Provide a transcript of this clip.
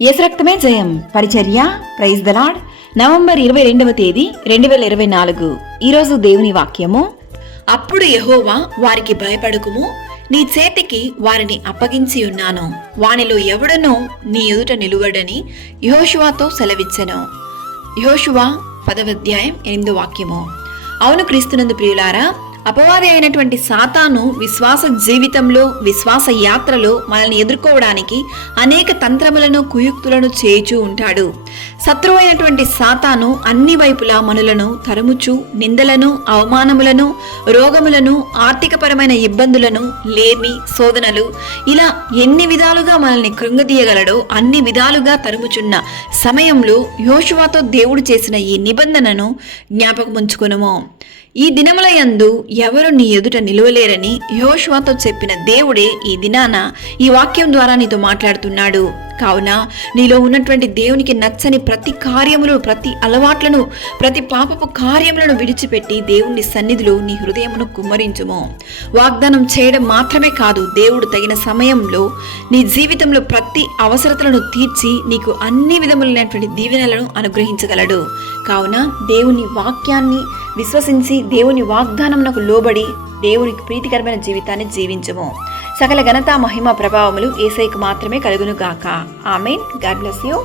యేసు రక్తమే జయం పరిచర్య ప్రైజ్ ద లార్డ్. నవంబర్ 22వ తేదీ 2024. ఈరోజు దేవుని వాక్యము. అప్పుడు యెహోవా వారికి భయపడకుము, నీ చేతికి వారిని అప్పగించి ఉన్నాను, వానిలో ఎవడనో నీ ఎదుట నిలువడని యెహోషువతో సెలవిచ్చెను. యెహోషువ 10వ అధ్యాయం 8వ వాక్యము. అవును క్రీస్తునందు ప్రియులారా, అపవాది అయినటువంటి సాతాను విశ్వాస జీవితంలో, విశ్వాస యాత్రలో మనల్ని ఎదుర్కోవడానికి అనేక తంత్రములను, కుయుక్తులను చేయుచూ ఉంటాడు. శత్రువు అయినటువంటి సాతాను అన్ని వైపులా మనలను తరుముచు నిందలను, అవమానములను, రోగములను, ఆర్థికపరమైన ఇబ్బందులను, లేమి, శోధనలు, ఇలా ఎన్ని విధాలుగా మనల్ని కృంగదీయగలడో అన్ని విధాలుగా తరుముచున్న సమయంలో యెహోషువతో దేవుడు చేసిన ఈ నిబంధనను జ్ఞాపకముంచుకొనుము. ఈ దినముల యందు ఎవరు నీ ఎదుట నిలువలేరని యెహోషువతో చెప్పిన దేవుడే ఈ దినాన ఈ వాక్యం ద్వారా నీతో మాట్లాడుతున్నాడు. కావున నీలో ఉన్నటువంటి దేవునికి నచ్చని ప్రతి కార్యములు, ప్రతి అలవాట్లను, ప్రతి పాపపు కార్యములను విడిచిపెట్టి దేవుని సన్నిధిలో నీ హృదయమును కుమ్మరించుము. వాగ్దానం చేయడం మాత్రమే కాదు, దేవుడు తగిన సమయంలో నీ జీవితంలో ప్రతి అవసరతలను తీర్చి నీకు అన్ని విధములైనటువంటి దీవెనలను అనుగ్రహించగలడు. కావున దేవుని వాక్యాన్ని విశ్వసించి దేవుని వాగ్దానమునకు లోబడి దేవునికి ప్రీతికరమైన జీవితాన్ని జీవించము. సకల ఘనత, మహిమ, ప్రభావములు యేసయ్యకు మాత్రమే కలుగును గాక. ఆమేన్. God bless you.